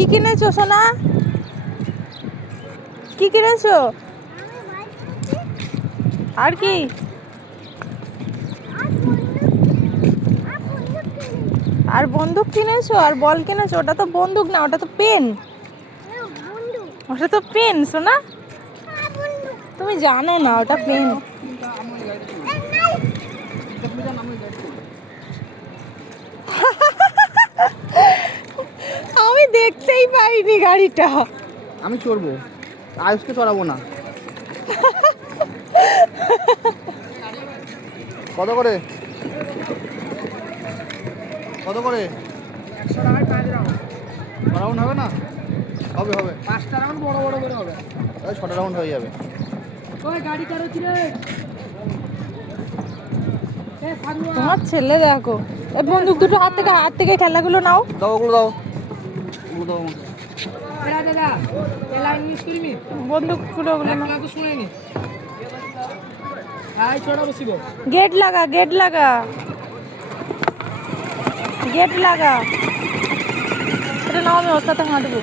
কি কিনেছো সোনা? কি কিনেছো? আর কি? আর বন্দুক কিনেছো আর বল কিনেছো? ওটা তো বন্দুক না, ওটা তো পেন। ওটা তো পেন সোনা। তুমি জানো না ওটা পেন। আমি দেখতেই পাইনি গাড়িটা। আমি চড়বো, আয়ুষকে চড়াবো না। কত করে? কত করে? 100 টাকায় 5 রাউন্ড। রাউন্ড হবে না? হবে হবে, 5টা রাউন্ড বড় বড় করে হবে। 6টা রাউন্ড হয়ে যাবে। ওই গাড়ি চালাচ্ছি রে। তোমার ছেলে দেখো, এই বন্দুক দুটো হাত থেকে খেলাগুলো নাও। দাও ওগুলো দাও, ওগুলো দাও আমাকে। এরা দাদা এ লাইন মিস করিনি। বন্দুকগুলো ওগুলো নাও। তো শুনেনি। আই ছোড়া বসিব। গেট লাগা, গেট লাগা, গেট লাগা। এটা নাও, আমি ওর সাথে হাঁটবো।